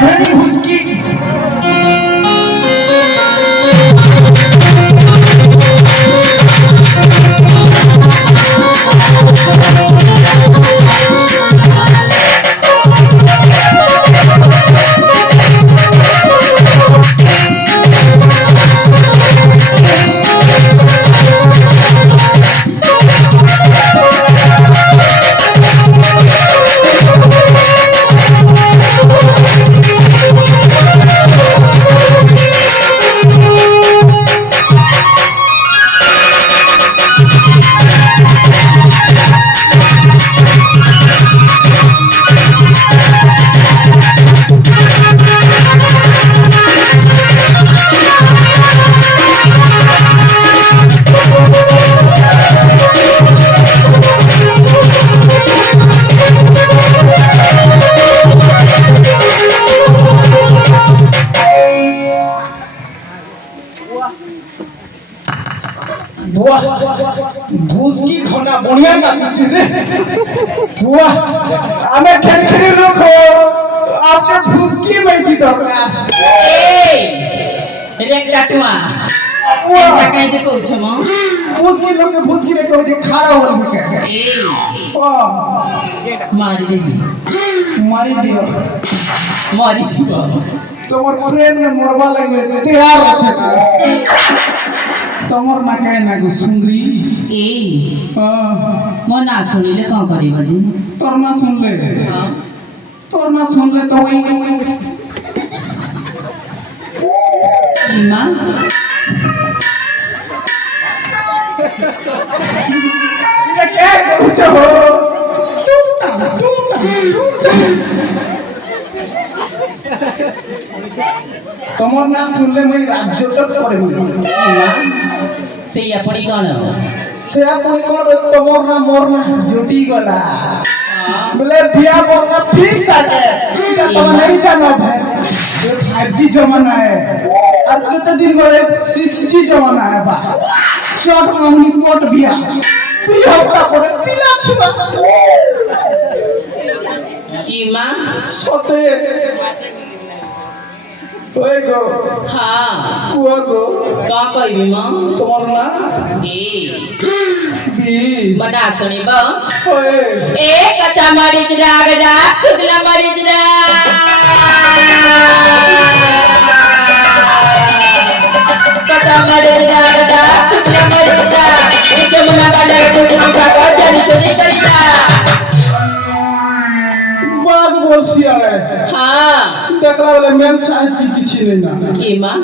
ঘুষকি ভুসকি খনা বনিয়া নাচছে রে বুয়া আমি খেড়খেড়ে রখো আপনি ভুসকি মেজি দরকার এই রে কাটুয়া এটা কাই যে কইছ ম ভুসকি লোকে ভুসকি রে কইছে খাড়া বলবি কে এই ও মারি দেবি মারি দিও মারি ছিল তোমার প্রেম ने मरवा লাগবে तैयार আছে তোমার না কাই না গো সুন্দরী এই মো না শুনিলে কোন করিব জি তোর না শুনলে তো ওই মা এটা কে করছো তোমার না শুনলে মই রাজ্যটা করে মা সেই আপনি কোন সে আপনি কোন তোমার না মোর না জুটি গলা बोले बिया बोलना फिक्स है ठीक है तो नहीं जाना भाई ये 5G जमाना है और कितने दिन बोले 6G जमाना है बा शॉर्ट मांगनी पोट बिया तू हफ्ता पर पिला छुआ इमा सोते ओए गो हां कुआ गो का कहबी म तोर ना ए बी मना सुनिब ओए ए कथा मरिच राग राग शुक्ला मरिच राग कथा मरिच राग राग शुक्ला मरिच राग ए जमुना बाजार कोटनी भागा जानी सुनी करिया बाग बोलसी आले हां देखला वाले मेल चाहे की किछि नहीं ना की मां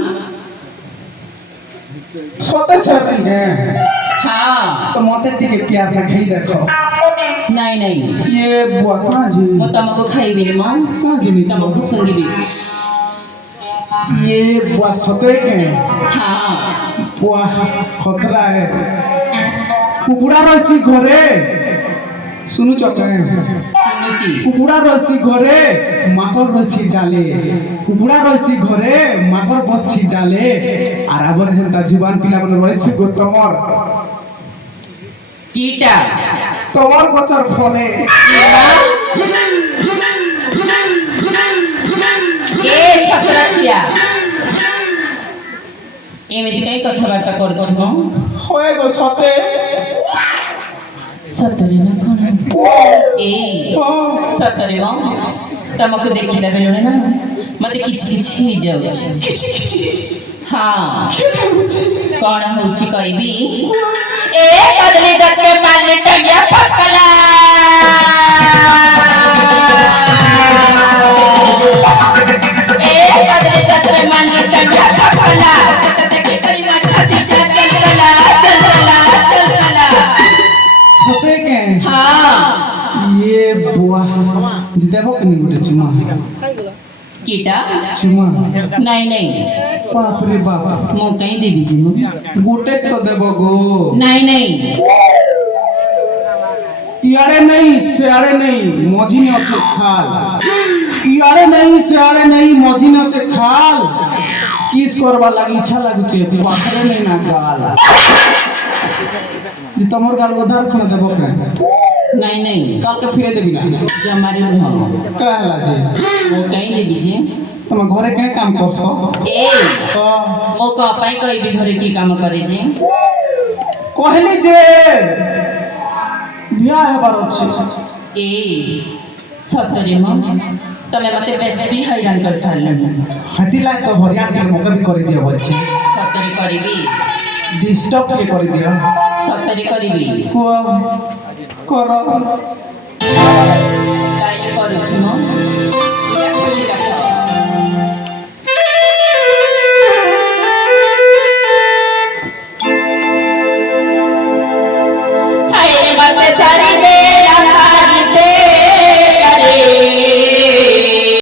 सोते से है हां तो मोते टिके प्यार ना खाई देखो नहीं नहीं ये बुआ कहां जी मो तमको खाइबी मां कहां जी तमको संगीबी ये बुआ सोते के हां बुआ खतरा है कुकुड़ा रसी घरे सुनु चटे सुनुची कुकुड़ा रसी घरे माकड़ रसी डाले कुकुड़ा रसी घरे माकड़ बसी डाले আর আবার হেনতা জীবন পিলা বলে রইছি গো তোমার कीटा তোমার কথার ফোনে ए छकरातिया एमिति काई कथाबार्ता करछ न হয়ে গো সতে सतरे न कोन ए सतरे म तमको देखिला बेलने ना मते किछि किछि ही जाउछि কিছি কিছি हां কেটা হচ্ছে कोन होछि कहबी ए कदली दत्ते माले टंगिया फकला ए कदली दत्ते माले टंगिया फकला तते के करी माथा सीधा चलला সতে কে हां ये बुआ देबो के नहीं गुटे चुमा कीटा चुमा नहीं नहीं बाप रे बाप मो कहीं देवी जी मो गुटे तो देबो गो नहीं नहीं ইয়ারে नहीं सियारे नहीं मझिने আছে খাল ইয়ারে नहीं सियारे नहीं मझिने আছে খাল কিস করবা লাগি ইচ্ছা লাগুছে পাখরে नहीं না গাল যে তোমার গাল উধার করে দেবো কে नहीं नहीं काल के फिरे देबी ना जमारे हम कहला जे वो कहीं देबी जे तुम घरे के काम करसो ए मो को पाई कई भी घरे की काम करे जे कहली जे बियाह हेबार अछि ए सतरे मो तमे मते बेसी हैरान कर सारलन हाथी लाग तो हरियाण के मौका भी कर दिया बोल छी सतरे करबी डिस्टर्ब के कर दिया सतरे करबी को करो ताइले करू छी मो या खोली राख